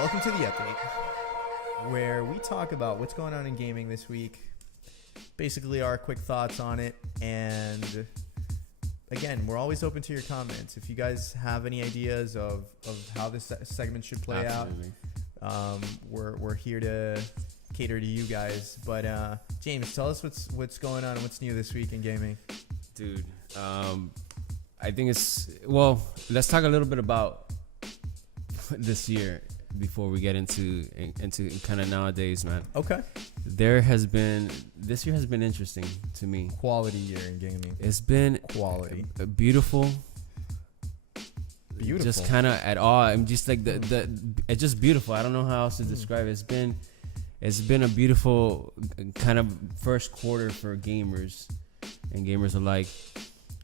Welcome to the update, where we talk about what's going on in gaming this week, basically our quick thoughts on it, and again, we're always open to your comments. If you guys have any ideas of how this segment should play Absolutely. out, we're here to cater to you guys. But James, tell us what's going on and what's new this week in gaming. Dude, I think let's talk a little bit about this year before we get into kind of nowadays, man. Okay. This year has been interesting to me. Quality year in gaming. It's been Quality. Beautiful. Beautiful. Just kind of at all. I'm just like it's just beautiful. I don't know how else to describe it. It's been a beautiful kind of first quarter for gamers and gamers alike.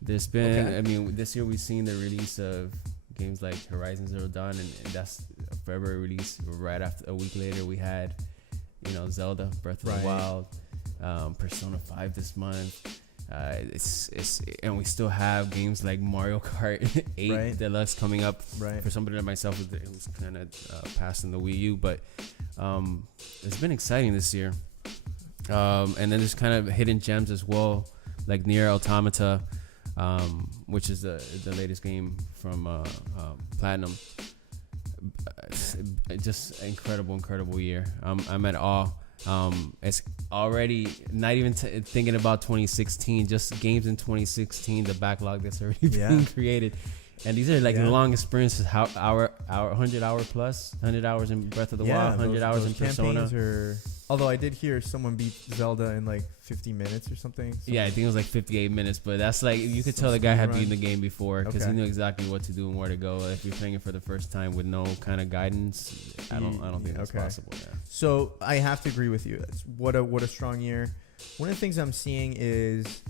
There's been, Okay. I mean, this year we've seen the release of games like Horizon Zero Dawn, and that's a February release. Right after, a week later, we had, Zelda Breath of the Wild, Persona 5 this month. And we still have games like Mario Kart 8 Deluxe coming up. Right. For somebody like myself, it was kind of passing the Wii U, but it's been exciting this year. And then there's kind of hidden gems as well, like Nier Automata, which is the latest game from Platinum. Just incredible year. I'm at awe. It's already not even thinking about 2016, just games in 2016, the backlog that's already being created. And these are like long experiences, 100 hours in Breath of the Wild, 100 hours in Persona. Although I did hear someone beat Zelda in like 50 minutes or something. Yeah, I think it was like 58 minutes, but that's like, you could tell the guy had beaten the game before because he Okay. knew exactly what to do and where to go. If you're playing it for the first time with no kind of guidance, I don't think that's possible. Yeah. So I have to agree with you. What a strong year. One of the things I'm seeing is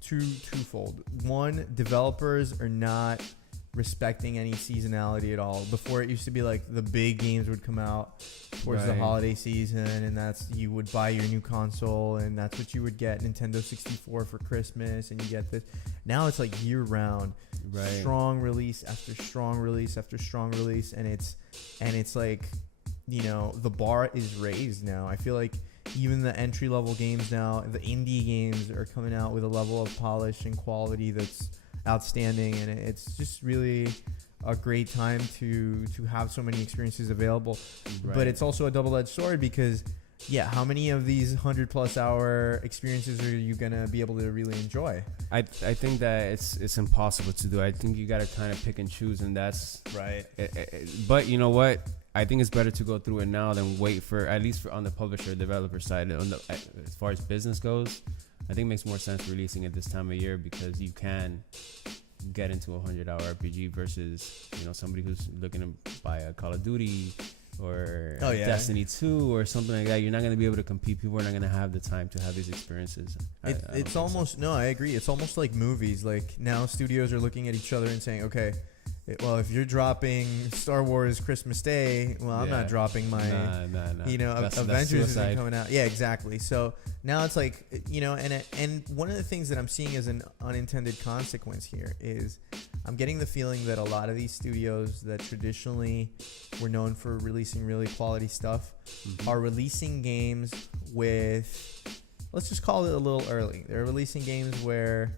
twofold. One, developers are not respecting any seasonality at all. Before, it used to be like the big games would come out towards the holiday season, and you would buy your new console, and that's what you would get, Nintendo 64 for Christmas, and you get this. Now it's like year round, strong release after strong release after strong release, and it's like, the bar is raised now. I feel like even the entry level games now, the indie games, are coming out with a level of polish and quality that's outstanding, and it's just really a great time to have so many experiences available. But it's also a double-edged sword because how many of these 100+ hour experiences are you gonna be able to really enjoy? I think that it's impossible to do. I think you gotta kind of pick and choose, and that's right. But you know what? I think it's better to go through it now than wait for, at least on the publisher developer side. As far as business goes, I think it makes more sense releasing it this time of year because you can get into a 100-hour RPG versus, somebody who's looking to buy a Call of Duty or Destiny 2 or something like that. You're not going to be able to compete. People are not going to have the time to have these experiences. I agree. It's almost like movies. Like now studios are looking at each other and saying, okay, well, if you're dropping Star Wars Christmas Day, well, I'm not dropping my, Avengers isn't coming out. Yeah, exactly. So now it's like, and one of the things that I'm seeing as an unintended consequence here is I'm getting the feeling that a lot of these studios that traditionally were known for releasing really quality stuff are releasing games with, let's just call it a little early. They're releasing games where,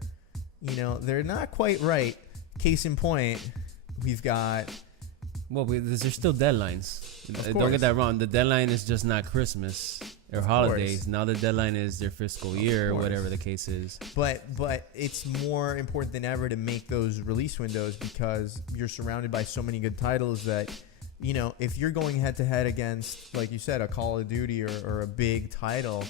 they're not quite right. Case in point, we've got... Well, there's still deadlines. Don't get that wrong. The deadline is just not Christmas or holidays. Now the deadline is their fiscal year or whatever the case is. But it's more important than ever to make those release windows because you're surrounded by so many good titles that, if you're going head-to-head against, like you said, a Call of Duty or a big title...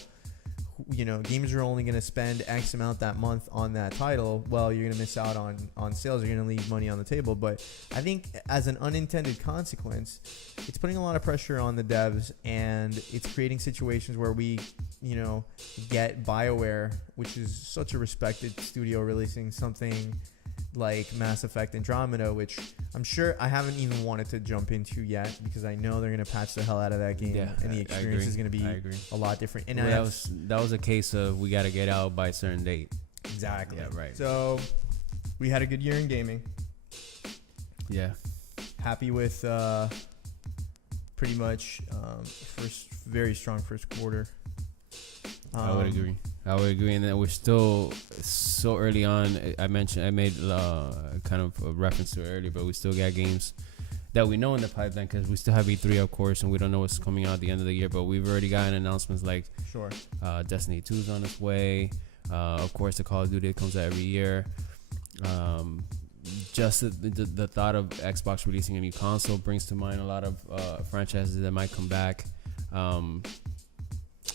gamers are only going to spend X amount that month on that title. Well, you're going to miss out on sales. You're going to leave money on the table. But I think as an unintended consequence, it's putting a lot of pressure on the devs, and it's creating situations where we, get BioWare, which is such a respected studio, releasing something like Mass Effect Andromeda, which I'm sure I haven't even wanted to jump into yet because I know they're going to patch the hell out of that game, and the experience is going to be a lot different. And that was a case of we got to get out by a certain date. Exactly. Yeah, right. So we had a good year in gaming. Yeah. Happy with pretty much very strong first quarter. I would agree. And then we're still so early on. I made kind of a reference to it earlier, but we still got games that we know in the pipeline because we still have E3, of course, and we don't know what's coming out at the end of the year. But we've already gotten announcements like Destiny 2 is on its way. Of course, the Call of Duty comes out every year. Just the thought of Xbox releasing a new console brings to mind a lot of franchises that might come back.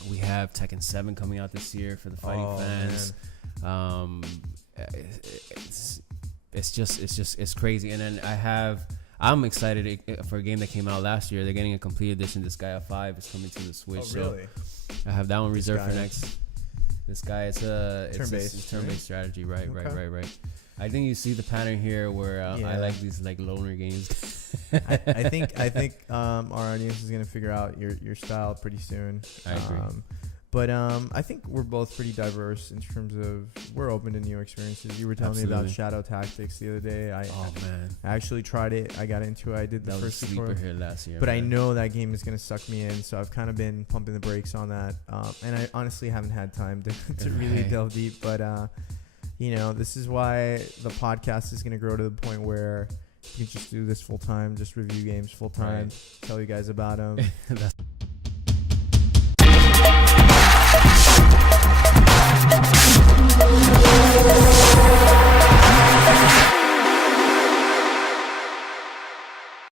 We have Tekken 7 coming out this year for the fighting fans. It's crazy. And then I'm excited for a game that came out last year. They're getting a complete edition. Disgaea 5 is coming to the Switch. Oh, really? So I have that one reserved for next. This guy, it's turn-based strategy, right? I think you see the pattern here where I like these like loner games. I think our audience is gonna figure out your style pretty soon. I agree. But I think we're both pretty diverse in terms of we're open to new experiences. You were telling me about Shadow Tactics the other day. I actually tried it. I got into it. I did the first sleeper here last year. But I know that game is gonna suck me in, so I've kind of been pumping the brakes on that. And I honestly haven't had time to really delve deep. But this is why the podcast is gonna grow to the point where you can just do this full time, just review games full time, tell you guys about them.